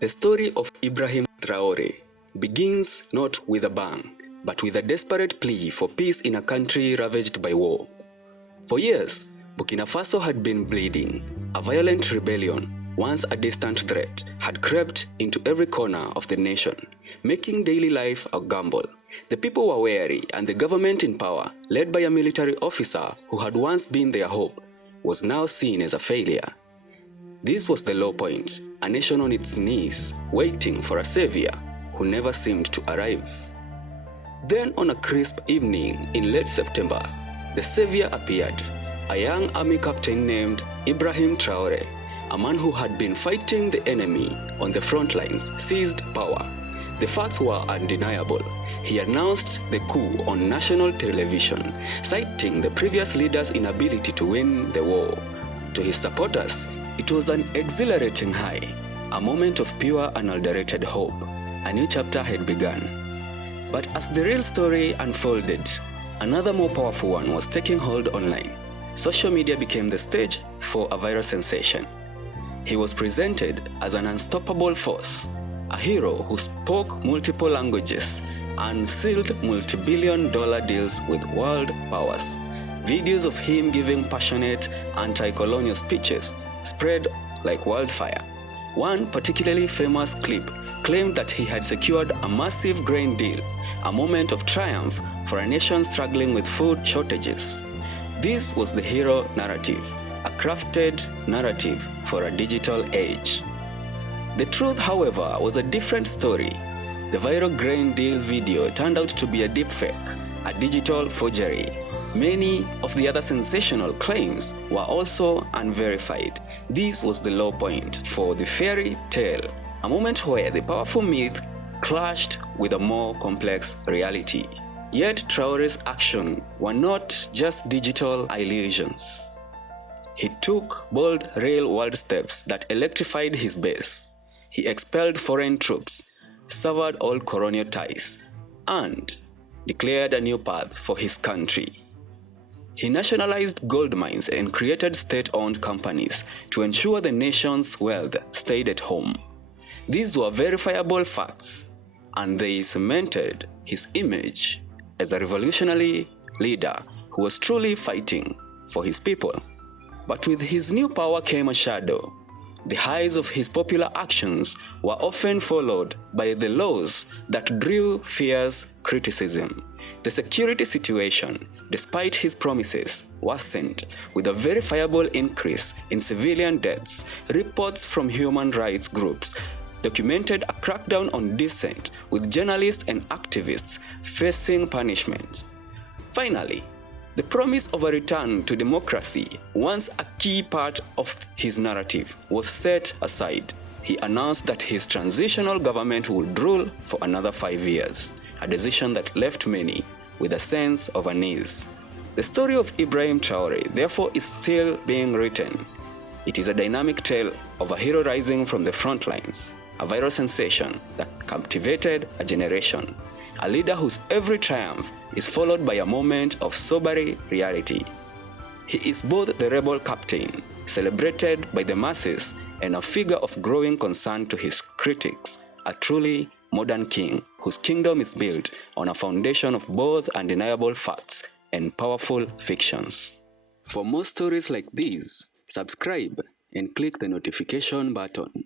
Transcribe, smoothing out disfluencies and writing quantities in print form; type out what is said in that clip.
The story of Ibrahim Traore begins not with a bang, but with a desperate plea for peace in a country ravaged by war. For years, Burkina Faso had been bleeding. A violent rebellion, once a distant threat, had crept into every corner of the nation, making daily life a gamble. The people were weary, and the government in power, led by a military officer who had once been their hope, was now seen as a failure. This was the low point, a nation on its knees, waiting for a savior who never seemed to arrive. Then on a crisp evening in late September, the savior appeared, a young army captain named Ibrahim Traore. A man who had been fighting the enemy on the front lines seized power. The facts were undeniable. He announced the coup on national television, citing the previous leader's inability to win the war. To his supporters, it was an exhilarating high, a moment of pure unadulterated hope. A new chapter had begun. But as the real story unfolded, another more powerful one was taking hold online. Social media became the stage for a viral sensation. He was presented as an unstoppable force, a hero who spoke multiple languages and sealed multi-billion-dollar deals with world powers. Videos of him giving passionate anti-colonial speeches spread like wildfire. One particularly famous clip claimed that he had secured a massive grain deal, a moment of triumph for a nation struggling with food shortages. This was the hero narrative, a crafted narrative for a digital age. The truth, however, was a different story. The viral grain deal video turned out to be a deepfake, a digital forgery. Many of the other sensational claims were also unverified. This was the low point for the fairy tale, a moment where the powerful myth clashed with a more complex reality. Yet Traore's actions were not just digital illusions. He took bold real-world steps that electrified his base. He expelled foreign troops, severed all colonial ties, and declared a new path for his country. He nationalized gold mines and created state-owned companies to ensure the nation's wealth stayed at home. These were verifiable facts, and they cemented his image as a revolutionary leader who was truly fighting for his people. But with his new power came a shadow. The highs of his popular actions were often followed by the lows that drew fierce criticism. The security situation, despite his promises, worsened with a verifiable increase in civilian deaths. Reports from human rights groups documented a crackdown on dissent, with journalists and activists facing punishments. Finally, the promise of a return to democracy, once a key part of his narrative, was set aside. He announced that his transitional government would rule for another 5 years, a decision that left many with a sense of unease. The story of Ibrahim Traore, therefore, is still being written. It is a dynamic tale of a hero rising from the front lines, a viral sensation that captivated a generation, a leader whose every triumph is followed by a moment of sobering reality. He is both the rebel captain, celebrated by the masses, and a figure of growing concern to his critics, a truly modern king whose kingdom is built on a foundation of both undeniable facts and powerful fictions. For more stories like these, subscribe and click the notification button.